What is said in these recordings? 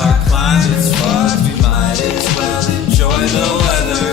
our climate's fucked, we might as well enjoy the weather.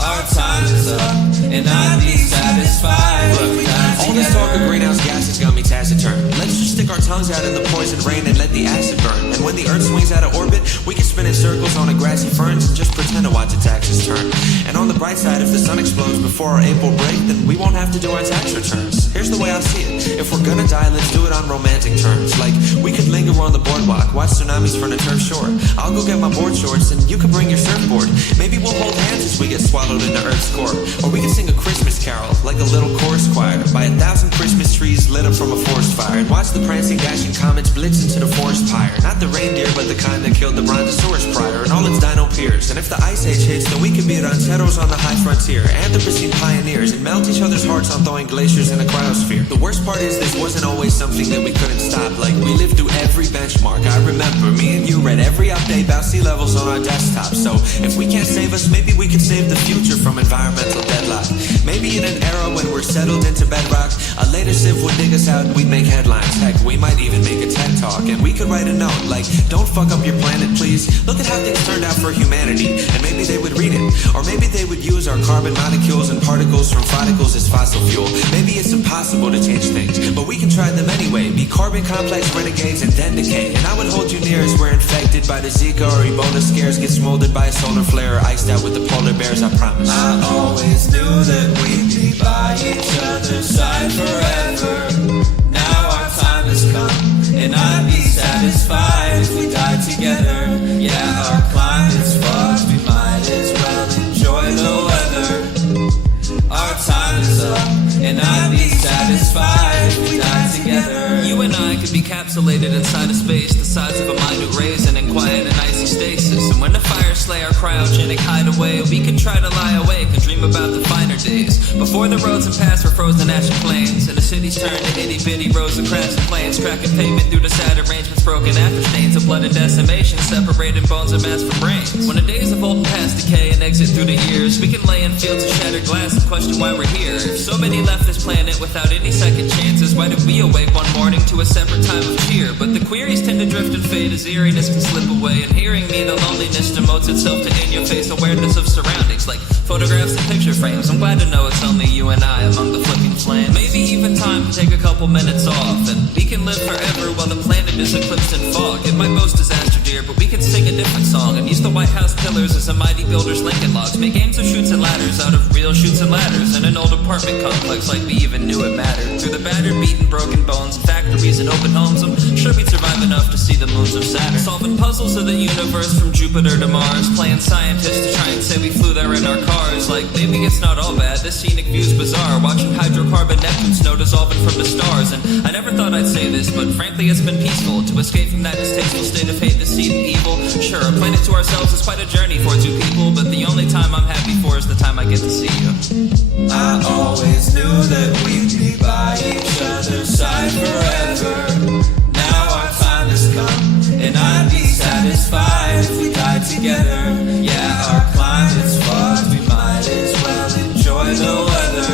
Our time is up, and I'd be satisfied. Look, all this talk of greenhouse gases got me taciturn. Let's just stick our tongues out in the poison rain and let the acid burn. And when the earth swings out of orbit, we can spin in circles on a grassy ferns and just pretend to watch its axis turn. And on the bright side, if the sun explodes before our April break, then we won't have to do our tax returns. Here's the way I see it. If we're gonna die, let's do it on romantic terms. Like, we could linger on the boardwalk, watch tsunamis from the turf shore. I'll go get my board shorts and you can bring your surfboard. Maybe we'll hold hands as we get swallowed into Earth's core. Or we can sing a Christmas carol, like a little chorus choir, by 1,000 Christmas trees lit up from a forest fire. And watch the prancing, dashing comets blitz into the forest pyre. Not the reindeer, but the kind that killed the brontosaurus prior and all its dino peers. And if the ice age hits, then we can be rancheros on the high frontier, anthropocene pioneers, and melt each other's hearts on thawing glaciers in a cryosphere. The worst part is this wasn't always something that we couldn't stop. Like, we lived through every benchmark. I remember me and you read every update about sea levels on our desktop. So if we can't save us, maybe we can save the future from environmental deadlock. Maybe in an era when we're settled into bedrock, a later civ would dig us out and we'd make headlines. Heck, we might even make a TED Talk, and we could write a note like, don't fuck up your planet, please. Look at how things turned out for humanity. And maybe they would read it. Or maybe they would use our carbon molecules and particles from follicles as fossil fuel. Maybe it's impossible to change things, but we can try them anyway. Be carbon complex renegades and then decay. And I would hold you near as we're infected by the Zika or Ebola scares, get smoldered by a solar flare, or iced out with the polar bears, I promise. I always knew that we'd be by each other's side forever. Now our time has come, and I'd be satisfied if we died together. Yeah, our climate's fucked, we might as well enjoy the weather. Our time is up, and I'd be satisfied if we died together. You and I could be capsulated inside a space the size of a minute raisin in quiet and icy stasis. And when the fires slay our cryogenic hideaway, we could try to lie awake and dream about the finer days. Before the roads and paths were frozen ashen plains, and the cities turned to itty-bitty rows of crashing planes, cracking pavement through the sad arrangements, broken after stains of blood and decimation, separating bones and mass from brains. When the days of old past decay and exit through the years, we can lay in fields of shattered glass and question why we're here. If so many left this planet without any second chances, why did we awake one morning to a separate time of cheer? But the queries tend to drift and fade as eeriness can slip away, and hearing me, the loneliness demotes itself to in-your-face awareness of surroundings, like photographs and picture frames. I'm glad to know it's only you and I among the flipping flames. Maybe even time to take a couple minutes off, and we can live forever while the planet is eclipsed in fog. It might boast disaster, dear, but we can sing a different song and use the White House pillars as a mighty builder's Lincoln logs. Make games of chutes and ladders out of real chutes and ladders in an old apartment complex like we even knew it mattered. Through the battered, beaten, broken bones of factories and open homes, I'm sure we'd survive enough to see the moons of Saturn. Solving puzzles of the universe from Jupiter to Mars, playing scientists to try and say we flew there in our cars. Like, maybe it's not all bad, this scenic view's bizarre, watching hydrocarbon Neptune snow dissolving from the stars. And I never thought I'd say this, but frankly it's been peaceful to escape from that distasteful state of hate, deceit, and evil. Sure, a planet to ourselves is quite a journey for two people, but the only time I'm happy for is the time I get to see you. I always knew that we'd be by each other's side forever. Now our time has come, and I'd be satisfied if we died together. Yeah, our climate's fucked, we might as well enjoy the weather.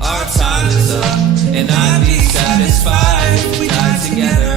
Our time is up, and I'd be satisfied if we died together.